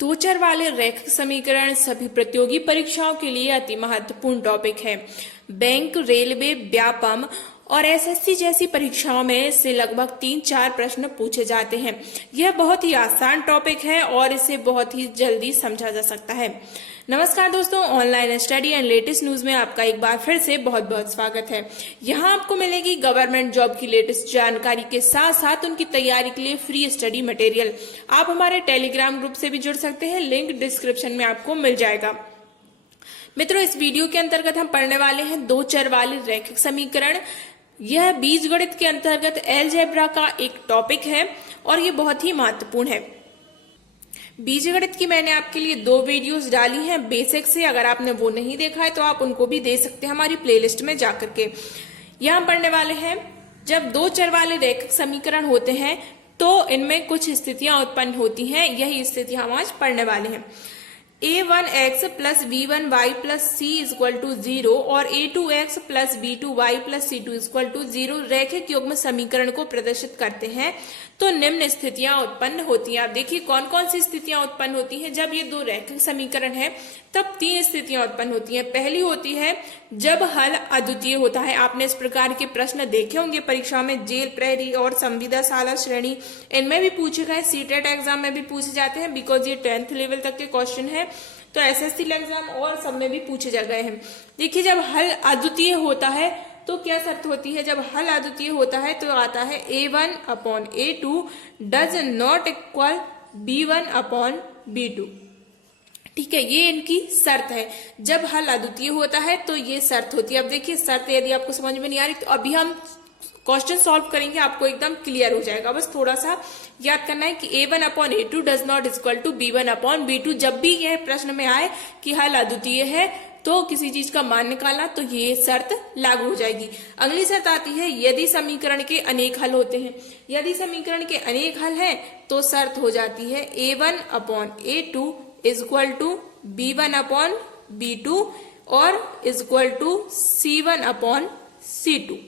दो चर वाले रैखिक समीकरण सभी प्रतियोगी परीक्षाओं के लिए अति महत्वपूर्ण टॉपिक है। बैंक, रेलवे, व्यापम और एसएससी जैसी परीक्षाओं में इससे लगभग 3-4 प्रश्न पूछे जाते हैं। यह बहुत ही आसान टॉपिक है और इसे बहुत ही जल्दी समझा जा सकता है। नमस्कार दोस्तों, online study and latest news में आपका एक बार फिर से बहुत बहुत स्वागत है। यहाँ आपको मिलेगी गवर्नमेंट जॉब की लेटेस्ट जानकारी के साथ साथ उनकी तैयारी के लिए फ्री स्टडी मटेरियल। आप हमारे टेलीग्राम ग्रुप से भी जुड़ सकते हैं, लिंक डिस्क्रिप्शन में आपको मिल जाएगा। मित्रों, इस वीडियो के अंतर्गत हम पढ़ने वाले हैं दो चर वाले रैखिक समीकरण। यह बीजगणित के अंतर्गत अलजेब्रा का एक टॉपिक है और ये बहुत ही महत्वपूर्ण है। बीजगणित की मैंने आपके लिए 2 वीडियोस डाली हैं बेसिक से। अगर आपने वो नहीं देखा है तो आप उनको भी दे सकते हैं हमारी प्लेलिस्ट में जाकर के। यहाँ पढ़ने वाले हैं, जब दो चर वाले रैखिक समीकरण होते हैं तो इनमें कुछ स्थितियां उत्पन्न होती हैं। यही स्थितियां हम आज पढ़ने वाले हैं। a1x plus b1y plus c equal to 0 और a2x plus b2y plus c2 equal to 0 रैखिक युग्म समीकरण को प्रदर्शित करते हैं तो निम्न स्थितियां उत्पन्न होती हैं। आप देखिए कौन कौन सी स्थितियां उत्पन्न होती हैं। जब ये दो रैखिक समीकरण है तब 3 स्थितियां उत्पन्न होती हैं। पहली होती है जब हल अद्वितीय होता है। आपने इस प्रकार के प्रश्न देखे होंगे परीक्षा में, जेल, प्रहरी और संविदा शाला श्रेणी, इनमें भी पूछे गए। सीटेट एग्जाम में भी पूछे जाते हैं बिकॉज ये 10th लेवल तक के क्वेश्चन है। तो एसएससी एग्जाम और सब में भी पूछे जा गए हैं। देखिए, जब हल अद्वितीय होता है तो क्या शर्त होती है? जब हल अद्वितीय होता है तो आता है a1 upon a2 does not equal b1 upon b2। ठीक है, ये इनकी शर्त है। जब हल अद्वितीय होता है तो ये शर्त होती है। अब देखिए, शर्त यदि आपको समझ में नहीं आ रही तो अभी हम क्वेश्चन सॉल्व करेंगे, आपको एकदम क्लियर हो जाएगा। बस थोड़ा सा याद करना है कि a1 upon a2 does not equal to b1 upon b2। जब भी यह प्रश्न में आए कि हल अद्वितीय है तो किसी चीज का मान निकालना, तो ये शर्त लागू हो जाएगी। अगली शर्त आती है यदि समीकरण के अनेक हल होते हैं। यदि समीकरण के अनेक हल हैं तो शर्त हो जाती है a1 upon a2 equal to b1 upon b2 और equal to c1 upon c2।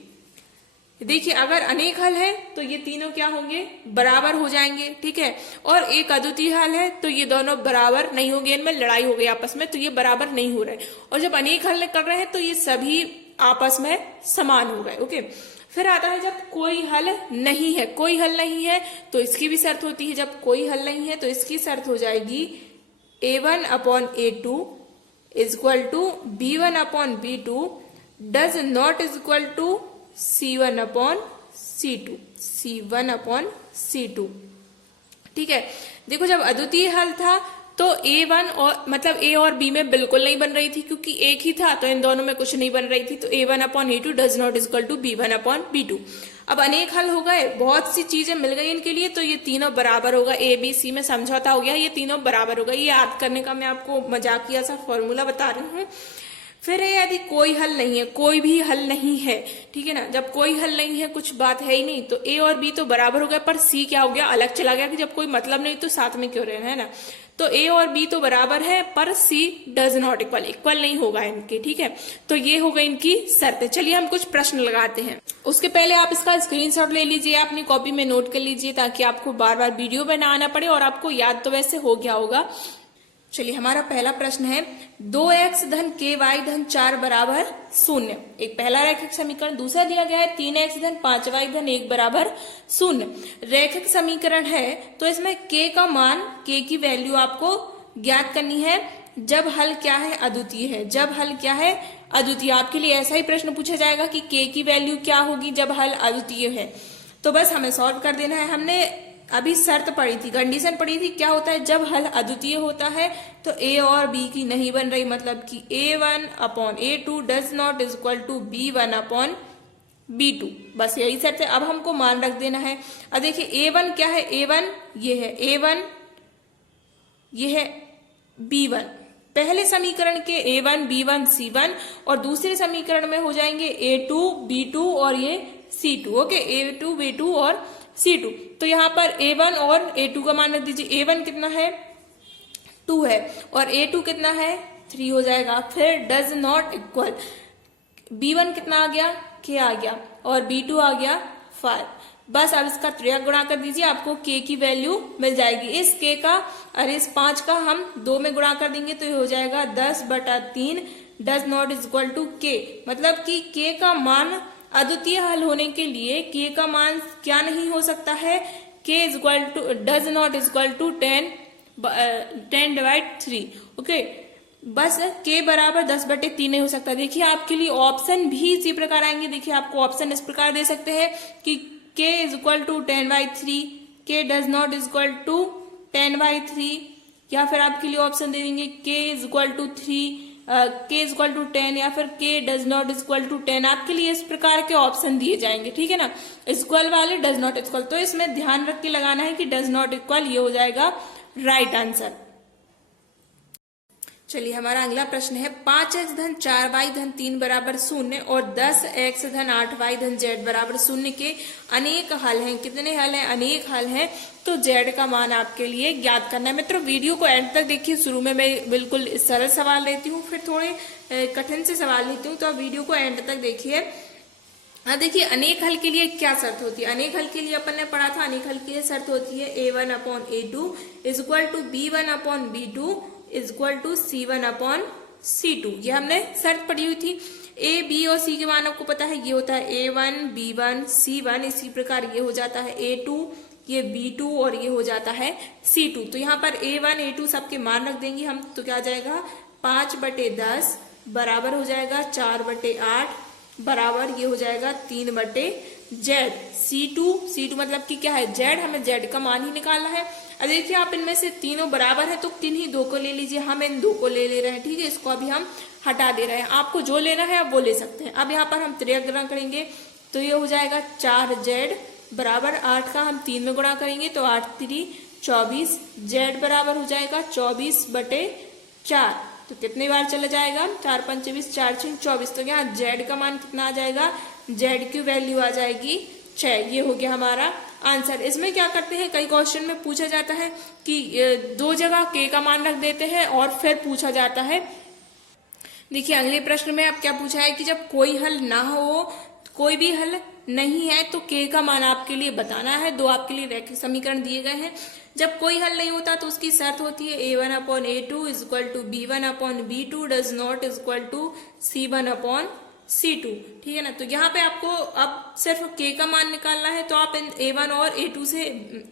देखिए, अगर अनेक हल है तो ये तीनों क्या होंगे? बराबर हो जाएंगे। ठीक है, और एक अद्वितीय हल है तो ये दोनों बराबर नहीं होंगे, इनमें लड़ाई हो गई आपस में, तो ये बराबर नहीं हो रहे। और जब अनेक हल कर रहे हैं तो ये सभी आपस में समान हो गए। ओके, फिर आता है जब कोई हल नहीं है। कोई हल नहीं है तो इसकी भी शर्त होती है। जब कोई हल नहीं है तो इसकी शर्त हो जाएगी a1 upon a2 equal to b1 upon b2 does not equal to c1 upon c2। c1 upon c2। ठीक है, देखो, जब अद्वितीय हल था तो a1 और मतलब a और b में बिल्कुल नहीं बन रही थी क्योंकि एक ही था, तो इन दोनों में कुछ नहीं बन रही थी। तो a1 upon a2 does not equal to b1 upon b2। अब अनेक हल हो गए, बहुत सी चीजें मिल गई इनके लिए, तो ये तीनों बराबर होगा। a b c में समझौता हो गया, ये तीनों बराबर होगा। ये याद करने का मैं आपको मजाकिया सा फॉर्मूला बता रही हूँ। फिर यदि कोई हल नहीं है, कोई भी हल नहीं है, ठीक है ना, जब कोई हल नहीं है, कुछ बात है ही नहीं, तो a और b तो बराबर हो गया, पर c क्या हो गया? अलग चला गया कि जब कोई मतलब नहीं तो साथ में क्यों रहना, है ना। तो a और b तो बराबर है पर c डज नॉट इक्वल नहीं होगा इनके। ठीक है, तो ये हो गई इनकी शर्तें। चलिए हम कुछ प्रश्न लगाते हैं। उसके पहले आप इसका स्क्रीनशॉट ले लीजिए, अपनी कॉपी में नोट कर लीजिए ताकि आपको बार बार वीडियो में ना आना पड़े और आपको याद तो वैसे हो गया होगा। चलिए, हमारा पहला प्रश्न है 2x धन ky धन 4 बराबर 0। एक पहला रैखिक समीकरण। दूसरा दिया गया है 3x धन 5y धन 1 बराबर 0। रैखिक समीकरण है तो इसमें k का मान, k की वैल्यू आपको ज्ञात करनी है जब हल क्या है? अद्वितीय है। जब हल क्या है? अद्वितीय। आपके लिए ऐसा ही प्रश्न पूछा जाएगा कि k की वैल्यू क्या होगी जब हल अद्वितीय है। तो बस हमें सॉल्व कर देना है। हमने अभी शर्त पड़ी थी, कंडीशन पड़ी थी, क्या होता है जब हल अद्वितीय होता है तो a और b की नहीं बन रही, मतलब कि a1 upon a2 does not equal to b1 upon b2। बस यही शर्त है। अब हमको मान रख देना है। अब देखिए a1 क्या है? a1 ये है a1, ये है b1। पहले समीकरण के a1 b1 c1 और दूसरे समीकरण में हो जाएंगे a2 b2 और ये c2। ओके, a2 b2 और c2। तो यहाँ पर a1 और a2 का मान रख दीजिए। a1 कितना है? 2 है और a2 कितना है? 3 हो जाएगा। फिर डज नॉट इक्वल b1 कितना आ गया? k आ गया और b2 आ गया 5। बस अब इसका 3 गुणा कर दीजिए, आपको k की वैल्यू मिल जाएगी। इस k का और इस 5 का हम 2 में गुणा कर देंगे तो ये हो जाएगा 10/3 does not is equal to k। मतलब कि k का मान अद्वितीय हल होने के लिए k का मान क्या नहीं हो सकता है, k is equal to does not is equal to 10/3। Okay, बस k बराबर 10/3 नहीं हो सकता। देखिए आपके लिए ऑप्शन भी इसी प्रकार आएंगे। देखिए आपको ऑप्शन इस प्रकार दे सकते हैं कि k is equal to 10/3, k does not is equal to 10/3, या फिर आपके लिए ऑप्शन दे देंगे k is equal to 3, k is equal to 10, या फिर k does not is equal to 10। आपके लिए इस प्रकार के ऑप्शन दिए जाएंगे, ठीक है ना। इक्वल वाले डज नॉट इक्वल, तो इसमें ध्यान रख के लगाना है कि डज नॉट इक्वल, ये हो जाएगा राइट आंसर। चलिए हमारा अगला प्रश्न है 5x धन 4y धन 3 बराबर 0 और 10x धन 8y धन z बराबर 0 के अनेक हल हैं। कितने हल हैं? अनेक हल हैं। तो z का मान आपके लिए ज्ञात करना है। मित्रों वीडियो को एंड तक देखिए। शुरू में मैं बिल्कुल सरल सवाल लेती हूँ, फिर थोड़े कठिन से सवाल लेती हूँ, तो आप वीडियो को एंड तक देखिए। देखिए अनेक हल के लिए क्या शर्त होती है। अनेक हल के लिए अपन ने पढ़ा था, अनेक हल के लिए शर्त होती है a1/a2 is equal to b1/b2 is equal to c1/c2। ये हमने शर्त पढ़ी हुई थी। a, b और c के मान आपको पता है, ये होता है a1 b1 c1। इसी प्रकार ये हो जाता है a2, ये b2 और ये हो जाता है c2। तो यहाँ पर a1 a2 सबके मान रख देंगे हम, तो क्या आ जाएगा 5/10 बराबर हो जाएगा 4/8 बराबर ये हो जाएगा 3/z। c2 मतलब कि क्या है z, हमें z का मान ही निकालना है। अब देखिए आप इनमें से तीनों बराबर है तो किन्हीं दो को ले लीजिए। हम इन दो को ले रहे हैं, ठीक है। इसको अभी हम हटा दे रहे हैं। आपको जो लेना है आप वो ले सकते हैं। अब यहाँ पर हम 3 गुणा करेंगे तो ये हो जाएगा 4z बराबर 8 का हम 3 में गुणा करेंगे तो 8×3 24, z बराबर हो जाएगा 24/4। तो कितनी बार चला जाएगा 4×5 = 24, 4×6 = 24। तो यहाँ z का मान कितना आ जाएगा, z की वैल्यू आ जाएगी 6। ये हो गया हमारा आंसर। इसमें क्या करते हैं, कई क्वेश्चन में पूछा जाता है कि 2 जगह k का मान रख देते हैं और फिर पूछा जाता है। देखिए अगले प्रश्न में अब क्या पूछा है कि जब कोई हल ना हो, कोई भी हल नहीं है तो k का मान आपके लिए बताना है। 2 आपके लिए रैखिक समीकरण दिए गए हैं। जब कोई हल नहीं होता तो उसकी शर्त होती है a1/a2 is equal to b1/b2 does not is equal to c1/c2, ठीक है ना। तो यहाँ पे आपको अब सिर्फ k का मान निकालना है, तो आप a1 और a2 से,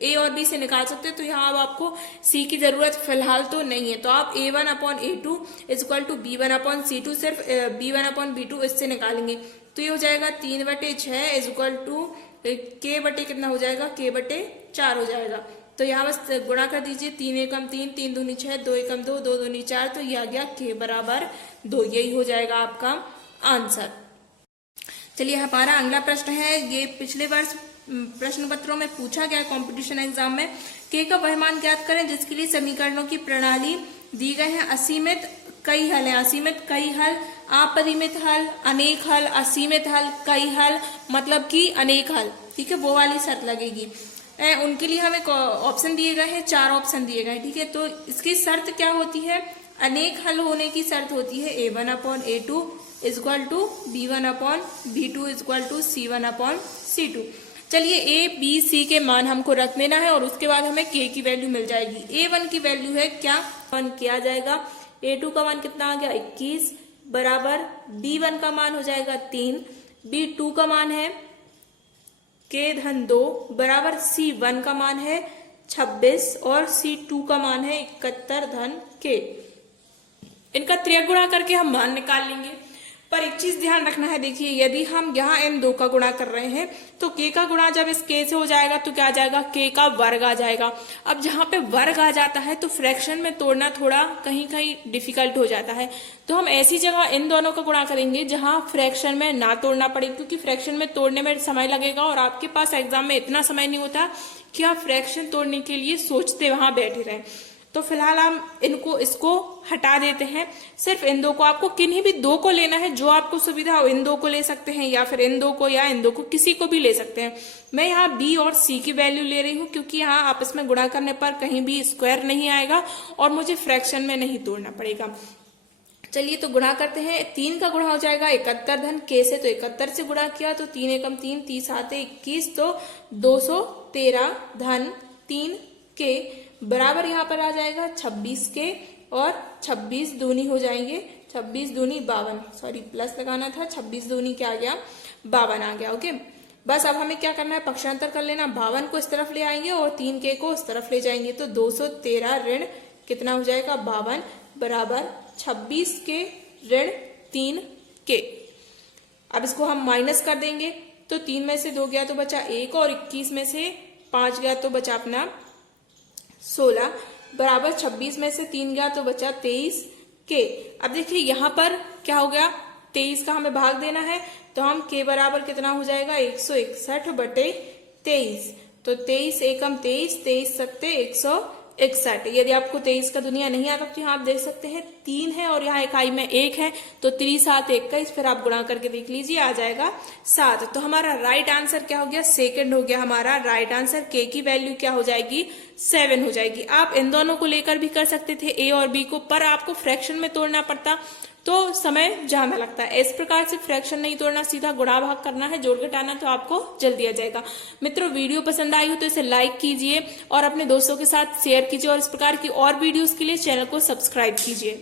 a और b से निकाल सकते हैं। तो यहाँ अब आपको c की जरूरत फिलहाल तो नहीं है, तो आप a1/a2 is equal to b1/c2 सिर्फ b1/b2 इससे निकालेंगे। तो ये हो जाएगा 3/6 इज इक्वल टू k/ कितना हो जाएगा, k/4 हो जाएगा। तो यहाँ बस गुणा कर दीजिए, 3 एकम 3, 3 दूनी 6, 2 एकम 2, 2 दूनी 4। तो ये आ गया k बराबर 2। यही हो जाएगा आपका आंसर। चलिए हमारा अगला प्रश्न है, ये पिछले वर्ष प्रश्न पत्रों में पूछा गया कंपटीशन एग्जाम में। k का वह मान ज्ञात करें जिसके लिए समीकरणों की प्रणाली दी गई है। असीमित कई हल है, असीमित कई हल, अपरिमित हल, अनेक हल, असीमित हल, कई हल, मतलब कि अनेक हल, ठीक है, वो वाली शर्त लगेगी। उनके लिए हमें ऑप्शन दिए गए हैं, 4 ऑप्शन दिए गए हैं, ठीक है। तो इसकी शर्त क्या होती है, अनेक हल होने की शर्त होती है a1/a2 is equal to b1/b2 is equal to c1/c2। चलिए a, b, c के मान हमको रख देना है और उसके बाद हमें k की वैल्यू मिल जाएगी। a1 की वैल्यू है क्या, 1 किया जाएगा। a2 का मान कितना आ गया 21 बराबर b1 का मान हो जाएगा 3, b2 का मान है k/2 बराबर c1 का मान है 26 और c2 का मान है 71/k। इनका 3 गुणा करके हम मान निकाल लेंगे। पर एक चीज ध्यान रखना है, देखिए यदि हम यहाँ इन 2 का गुणा कर रहे हैं तो k का गुणा जब इस k से हो जाएगा तो क्या आ जाएगा, k का वर्ग आ जाएगा। अब जहाँ पे वर्ग आ जाता है तो फ्रैक्शन में तोड़ना थोड़ा कहीं कहीं डिफिकल्ट हो जाता है। तो हम ऐसी जगह इन दोनों का गुणा करेंगे जहाँ फ्रैक्शन में ना तोड़ना पड़े, क्योंकि फ्रैक्शन में तोड़ने में समय लगेगा और आपके पास एग्जाम में इतना समय नहीं होता कि आप फ्रैक्शन तोड़ने के लिए सोचते वहां बैठे रहें। तो फिलहाल हम इसको हटा देते हैं। सिर्फ इन 2 को, आपको किन्हीं भी 2 को लेना है, जो आपको सुविधा हो, इन 2 को ले सकते हैं या फिर इन 2 को या इन 2 को, किसी को भी ले सकते हैं। मैं यहाँ b और c की वैल्यू ले रही हूँ क्योंकि यहाँ आपस में गुणा करने पर कहीं भी स्क्वायर नहीं आएगा और मुझे फ्रैक्शन में नहीं तोड़ना पड़ेगा। चलिए तो गुणा करते हैं। 3 का गुणा हो जाएगा 71 धन k से, तो 71 से गुणा किया तो 3 एकम 3, 30 आते 21, तो 213 धन 3 k बराबर यहाँ पर आ जाएगा 26 के, और 26 दूनी हो जाएंगे, 26 दूनी 52, सॉरी प्लस लगाना था, 26 दूनी क्या आ गया 52 आ गया। ओके, बस अब हमें क्या करना है, पक्षांतर कर लेना। 52 को इस तरफ ले आएंगे और 3k को इस तरफ ले जाएंगे, तो 213 ऋण कितना हो जाएगा 52 बराबर 26 के ऋण 3k। अब इसको हम माइनस कर देंगे, तो 3 में से 2 गया तो बचा 1, और 21 में से 5 गया तो बचा अपना 16 बराबर 26 में से 3 गया तो बचा 23 के। अब देखिए यहाँ पर क्या हो गया, 23 का हमें भाग देना है, तो हम k बराबर कितना हो जाएगा 161 बटे 23, तो 23 एकम 23, 23 सत्ते 161। यदि आपको 23 का दुनिया नहीं आता तो यहाँ आप देख सकते हैं 3 है और यहाँ इकाई में 1 है, तो 3 7 21, फिर आप गुणा करके देख लीजिए आ जाएगा 7। तो हमारा राइट आंसर क्या हो गया, सेकंड हो गया हमारा राइट आंसर। k की वैल्यू क्या हो जाएगी 7 हो जाएगी। आप इन दोनों को लेकर भी कर सकते थे a और b को, पर आपको फ्रैक्शन में तोड़ना पड़ता तो समय ज्यादा लगता है। इस प्रकार से फ्रैक्शन नहीं तोड़ना, सीधा गुणा भाग करना है, जोड़ घटाना, तो आपको जल्दी आ जाएगा। मित्रों वीडियो पसंद आई हो तो इसे लाइक कीजिए और अपने दोस्तों के साथ शेयर कीजिए, और इस प्रकार की और वीडियोस के लिए चैनल को सब्सक्राइब कीजिए।